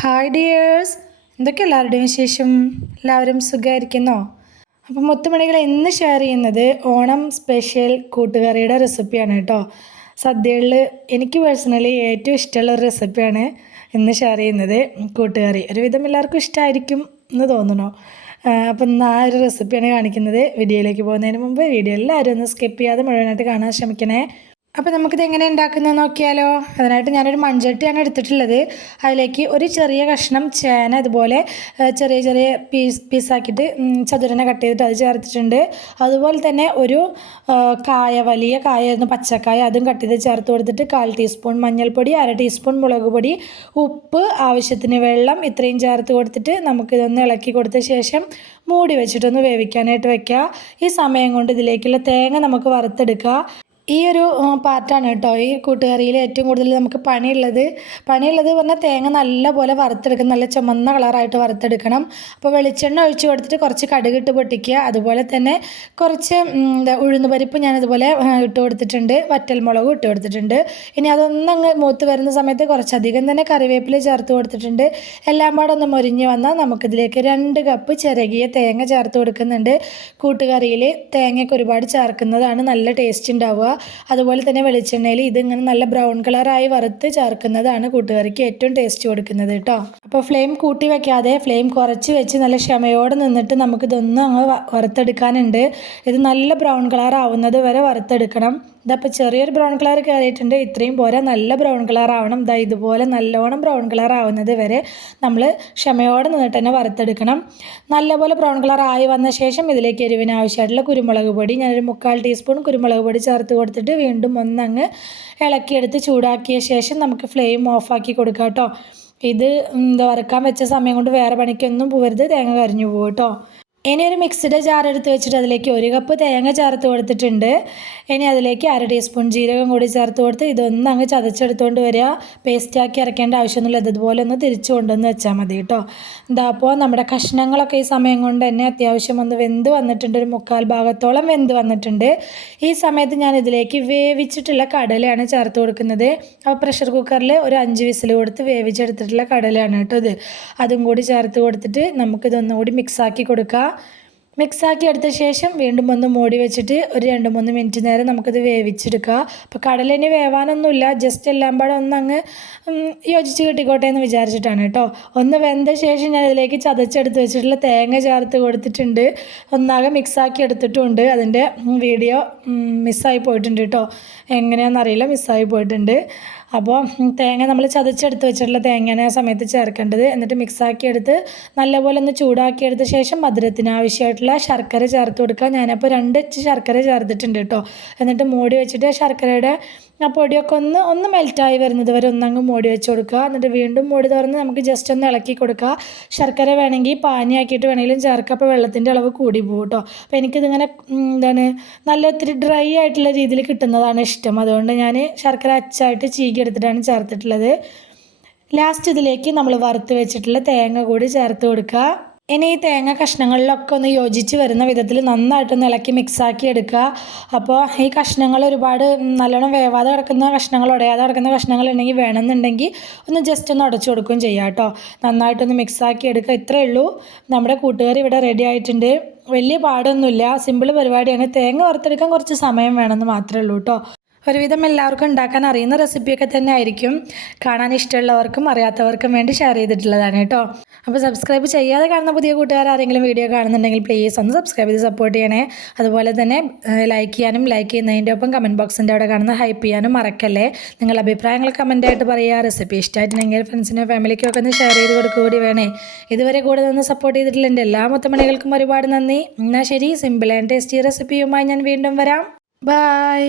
Hi dears, എന്തൊക്കെ എല്ലാവരുടെയും വിശേഷം? എല്ലാവരും സുഖമായിരിക്കുന്നോ? അപ്പം മുത്തുമണികൾ ഇന്ന് ഷെയർ ചെയ്യുന്നത് ഓണം സ്പെഷ്യൽ കൂട്ടുകറിയുടെ റെസിപ്പിയാണ് കേട്ടോ. സദ്യകളിൽ എനിക്ക് പേഴ്സണലി ഏറ്റവും ഇഷ്ടമുള്ള ഒരു റെസിപ്പിയാണ് ഇന്ന് ഷെയർ ചെയ്യുന്നത്. കൂട്ടുകറി ഒരുവിധം എല്ലാവർക്കും ഇഷ്ടമായിരിക്കും എന്ന് തോന്നുന്നു. അപ്പം ഇന്ന് ആ ഒരു റെസിപ്പിയാണ് കാണിക്കുന്നത്. വീഡിയോയിലേക്ക് പോകുന്നതിന് മുമ്പ് വീഡിയോ എല്ലാവരും ഒന്ന് സ്കിപ്പ് ചെയ്യാതെ മുഴുവനായിട്ട് കാണാൻ ശ്രമിക്കണേ. അപ്പോൾ നമുക്കിത് എങ്ങനെ ഉണ്ടാക്കുന്നത് നോക്കിയാലോ. അതിനായിട്ട് ഞാനൊരു മൺചട്ടിയാണ് എടുത്തിട്ടുള്ളത്. അതിലേക്ക് ഒരു ചെറിയ കഷ്ണം ചേന അതുപോലെ ചെറിയ ചെറിയ പീസാക്കിയിട്ട് ചതുരനെ കട്ട് ചെയ്തിട്ട് അത് ചേർത്തിട്ടുണ്ട്. അതുപോലെ തന്നെ ഒരു വലിയ കായായിരുന്നു, പച്ചക്കായ, അതും കട്ട് ചെയ്ത് ചേർത്ത് കൊടുത്തിട്ട് 1/4 ടീസ്പൂൺ മഞ്ഞൾപ്പൊടി, 1/2 ടീസ്പൂൺ മുളക് പൊടി, ഉപ്പ്, ആവശ്യത്തിന് വെള്ളം, ഇത്രയും ചേർത്ത് കൊടുത്തിട്ട് നമുക്കിതൊന്ന് ഇളക്കി കൊടുത്ത ശേഷം മൂടി വെച്ചിട്ടൊന്ന് വേവിക്കാനായിട്ട് വെക്കുക. ഈ സമയം കൊണ്ട് ഇതിലേക്കുള്ള തേങ്ങ നമുക്ക് വറുത്തെടുക്കുക. ഈ ഒരു പാർട്ടാണ് കേട്ടോ ഈ കൂട്ടുകറിയിൽ ഏറ്റവും കൂടുതൽ നമുക്ക് പണിയുള്ളത് പറഞ്ഞാൽ തേങ്ങ നല്ലപോലെ വറുത്തെടുക്കണം, നല്ല ചുമന്ന കളറായിട്ട് വറുത്തെടുക്കണം. അപ്പോൾ വെളിച്ചെണ്ണ ഒഴിച്ച് കൊടുത്തിട്ട് കുറച്ച് കടുകിട്ട് പൊട്ടിക്കുക. അതുപോലെ തന്നെ കുറച്ച് ഉഴുന്ന് പരിപ്പ് ഞാനിതുപോലെ ഇട്ട് കൊടുത്തിട്ടുണ്ട്, വറ്റൽമുളകും ഇട്ട് കൊടുത്തിട്ടുണ്ട്. ഇനി അതൊന്നങ്ങ് മൂത്ത് വരുന്ന സമയത്ത് കുറച്ചധികം തന്നെ കറിവേപ്പില ചേർത്ത് കൊടുത്തിട്ടുണ്ട്. എല്ലാം പാടെ ഒന്ന് മൊരിഞ്ഞ് വന്നാൽ നമുക്കിതിലേക്ക് 2 കപ്പ് ചിരകിയ തേങ്ങ ചേർത്ത് കൊടുക്കുന്നുണ്ട്. കൂട്ടുകറിയിൽ തേങ്ങയൊക്കെ ഒരുപാട് ചേർക്കുന്നതാണ് നല്ല ടേസ്റ്റ് ഉണ്ടാവുക. അതുപോലെ തന്നെ വെളിച്ചെണ്ണയിൽ ഇതിങ്ങനെ നല്ല ബ്രൗൺ കളറായി വറുത്ത് ചേർക്കുന്നതാണ് കൂട്ടുകറിക്ക് ഏറ്റവും ടേസ്റ്റ് കൊടുക്കുന്നത് കേട്ടോ. അപ്പോൾ ഫ്ലെയിം കൂട്ടി വെക്കാതെ ഫ്ലെയിം കുറച്ച് വെച്ച് നല്ല ക്ഷമയോടെ നിന്നിട്ട് നമുക്കിതൊന്നും അങ്ങ് വറുത്തെടുക്കാനുണ്ട്. ഇത് നല്ല ബ്രൗൺ കളർ ആവുന്നത് വരെ വറുത്തെടുക്കണം. ഇതപ്പോൾ ചെറിയൊരു ബ്രൗൺ കളർ കയറിയിട്ടുണ്ട്, ഇത്രയും പോരാ, നല്ല ബ്രൗൺ കളർ ആവണം. ഇതുപോലെ നല്ലോണം ബ്രൗൺ കളർ ആവുന്നത് വരെ നമ്മൾ ക്ഷമയോടെ നിന്നിട്ട് തന്നെ വറുത്തെടുക്കണം. നല്ലപോലെ ബ്രൗൺ കളർ ആയി വന്ന ശേഷം ഇതിലേക്ക് എരിവിന് ആവശ്യമായിട്ടുള്ള കുരുമുളക് പൊടി ഞാനൊരു 1/4 ടീസ്പൂൺ കുരുമുളക് പൊടി ചേർത്ത് കൊടുത്തിട്ട് വീണ്ടും ഒന്നങ്ങ് ഇളക്കിയെടുത്ത് ചൂടാക്കിയ ശേഷം നമുക്ക് ഫ്ലെയിം ഓഫാക്കി കൊടുക്കാം കേട്ടോ. ഇത് വറുക്കാൻ വെച്ച സമയം കൊണ്ട് വേറെ പണിക്കൊന്നും പോകരുത്, തേങ്ങ കരിഞ്ഞു പോകും കേട്ടോ. ഇനി ഒരു മിക്സിയുടെ ജാർ എടുത്ത് വെച്ചിട്ട് അതിലേക്ക് 1 കപ്പ് തേങ്ങ ചേർത്ത് കൊടുത്തിട്ടുണ്ട്. ഇനി അതിലേക്ക് 1/2 ടീസ്പൂൺ ജീരകം കൂടി ചേർത്ത് കൊടുത്ത് ഇതൊന്നും അങ്ങ് ചതച്ചെടുത്തുകൊണ്ട് വരിക. പേസ്റ്റാക്കി ഇറക്കേണ്ട ആവശ്യമൊന്നുമില്ല, ഇതുപോലെ ഒന്ന് തിരിച്ചു കൊണ്ടുവന്ന് വെച്ചാൽ മതി കേട്ടോ. അപ്പോൾ നമ്മുടെ കഷ്ണങ്ങളൊക്കെ ഈ സമയം കൊണ്ട് തന്നെ അത്യാവശ്യം ഒന്ന് വെന്ത് വന്നിട്ടുണ്ട്, ഒരു 1/4 ഭാഗത്തോളം വെന്ത് വന്നിട്ടുണ്ട്. ഈ സമയത്ത് ഞാൻ ഇതിലേക്ക് വേവിച്ചിട്ടുള്ള കടലയാണ് ചേർത്ത് കൊടുക്കുന്നത്. അപ്പോൾ പ്രഷർ കുക്കറിൽ ഒരു 5 വിസിൽ കൊടുത്ത് വേവിച്ചെടുത്തിട്ടുള്ള കടലയാണ് കേട്ടോ ഇത്. അതും കൂടി ചേർത്ത് കൊടുത്തിട്ട് നമുക്കിതൊന്നുകൂടി മിക്സാക്കി കൊടുക്കുക. മിക്സാക്കി എടുത്ത ശേഷം വീണ്ടും ഒന്ന് മൂടി വെച്ചിട്ട് ഒരു 2-3 മിനിറ്റ് നേരം നമുക്കത് വേവിച്ചെടുക്കുക. അപ്പോൾ കടലിന് വേവാനൊന്നുമില്ല, ജസ്റ്റ് എല്ലാം പാടെ ഒന്നങ്ങ് യോജിച്ച് കിട്ടിക്കോട്ടെ എന്ന് വിചാരിച്ചിട്ടാണ് കേട്ടോ. ഒന്ന് വെന്ത ശേഷം ഞാൻ ഇതിലേക്ക് ചതച്ചെടുത്ത് വെച്ചിട്ടുള്ള തേങ്ങ ചേർത്ത് കൊടുത്തിട്ടുണ്ട്. ഒന്നാകെ മിക്സാക്കി എടുത്തിട്ടുമുണ്ട്. അതിൻ്റെ വീഡിയോ മിസ്സായി പോയിട്ടുണ്ട് കേട്ടോ, എങ്ങനെയാണെന്നറിയില്ല, മിസ്സായി പോയിട്ടുണ്ട്. അപ്പോൾ തേങ്ങ നമ്മൾ ചതച്ചെടുത്ത് വെച്ചിട്ടുള്ള തേങ്ങയാണ് ആ സമയത്ത് ചേർക്കേണ്ടത്. എന്നിട്ട് മിക്സാക്കി എടുത്ത് നല്ലപോലെ ഒന്ന് ചൂടാക്കിയെടുത്ത ശേഷം മധുരത്തിന് ആവശ്യമായിട്ടുള്ള ശർക്കര ചേർത്ത് കൊടുക്കുക. ഞാനപ്പോൾ 2 ശർക്കര ചേർത്തിട്ടുണ്ട് കേട്ടോ. എന്നിട്ട് മൂടി വെച്ചിട്ട് ശർക്കരയുടെ ആ പൊടിയൊക്കെ ഒന്ന് മെൽറ്റായി വരുന്നത് വരെ ഒന്നങ്ങ് മൂടി വെച്ച് കൊടുക്കുക. എന്നിട്ട് വീണ്ടും മൂടി തുറന്ന് നമുക്ക് ജസ്റ്റ് ഒന്ന് ഇളക്കി കൊടുക്കുക. ശർക്കര വേണമെങ്കിൽ പാനിയാക്കിയിട്ട് വേണമെങ്കിലും ചേർക്കുക, അപ്പോൾ വെള്ളത്തിൻ്റെ അളവ് കൂടി പോകും കേട്ടോ. അപ്പോൾ എനിക്കിതിങ്ങനെ നല്ല ഒത്തിരി ഡ്രൈ ആയിട്ടുള്ള രീതിയിൽ കിട്ടുന്നതാണ് ഇഷ്ടം. അതുകൊണ്ട് ഞാൻ ശർക്കര അച്ചായിട്ട് ചീകിയെടുത്തിട്ടാണ് ചേർത്തിട്ടുള്ളത്. ലാസ്റ്റ് ഇതിലേക്ക് നമ്മൾ വറുത്ത് വെച്ചിട്ടുള്ള തേങ്ങ കൂടി ചേർത്ത് കൊടുക്കുക. ഇനി ഈ തേങ്ങ കഷ്ണങ്ങളിലൊക്കെ ഒന്ന് യോജിച്ച് വരുന്ന വിധത്തിൽ നന്നായിട്ടൊന്ന് ഇളക്കി മിക്സാക്കി എടുക്കുക. അപ്പോൾ ഈ കഷ്ണങ്ങൾ ഒരുപാട് നല്ലോണം വേവാതെ കിടക്കുന്ന കഷ്ണങ്ങൾ, ഉടയാതെ കിടക്കുന്ന കഷ്ണങ്ങൾ ഉണ്ടെങ്കിൽ വേണമെന്നുണ്ടെങ്കിൽ ഒന്ന് ജസ്റ്റ് ഒന്ന് ഉടച്ചു കൊടുക്കുകയും ചെയ്യാം കേട്ടോ. നന്നായിട്ടൊന്ന് മിക്സാക്കി എടുക്കുക. ഇത്രയേ ഉള്ളൂ, നമ്മുടെ കൂട്ടുകറി ഇവിടെ റെഡി ആയിട്ടുണ്ട്. വലിയ പാടൊന്നുമില്ല, സിമ്പിൾ പരിപാടിയാണ്. തേങ്ങ വറുത്തെടുക്കാൻ കുറച്ച് സമയം വേണമെന്ന് മാത്രമേ ഉള്ളൂ കേട്ടോ. ഒരുവിധം എല്ലാവർക്കും ഉണ്ടാക്കാൻ അറിയുന്ന റെസിപ്പിയൊക്കെ തന്നെ ആയിരിക്കും. കാണാൻ ഇഷ്ടമുള്ളവർക്കും അറിയാത്തവർക്കും വേണ്ടി ഷെയർ ചെയ്തിട്ടുള്ളതാണ് കേട്ടോ. അപ്പോൾ സബ്സ്ക്രൈബ് ചെയ്യാതെ കാണുന്ന പുതിയ കൂട്ടുകാർ ആരെങ്കിലും വീഡിയോ കാണുന്നുണ്ടെങ്കിൽ പ്ലീസ് ഒന്ന് സബ്സ്ക്രൈബ് ചെയ്ത് സപ്പോർട്ട് ചെയ്യണേ. അതുപോലെ തന്നെ ലൈക്ക് ചെയ്യാനും, ലൈക്ക് ചെയ്യുന്നതിൻ്റെ ഒപ്പം കമൻറ്റ് ബോക്സിൻ്റെ അവിടെ കാണുന്ന ഹൈപ്പ് ചെയ്യാനും മറക്കല്ലേ. നിങ്ങളുടെ അഭിപ്രായങ്ങൾ കമൻറ്റായിട്ട് പറയുക. റെസിപ്പി ഇഷ്ടമായിട്ടുണ്ടെങ്കിൽ ഫ്രണ്ട്സിനോ ഫാമിലിക്കോ ഒക്കെ ഒന്ന് ഷെയർ ചെയ്ത് കൊടുക്കുക കൂടി വേണേ. ഇതുവരെ കൂടെ നിന്ന് സപ്പോർട്ട് ചെയ്തിട്ടുള്ള എൻ്റെ എല്ലാ മുത്തമണികൾക്കും ഒരുപാട് നന്ദി. എന്നാൽ ശരി, സിമ്പിൾ ആൻഡ് ടേസ്റ്റി റെസിപ്പിയുമായി ഞാൻ വീണ്ടും വരാം. ബൈ.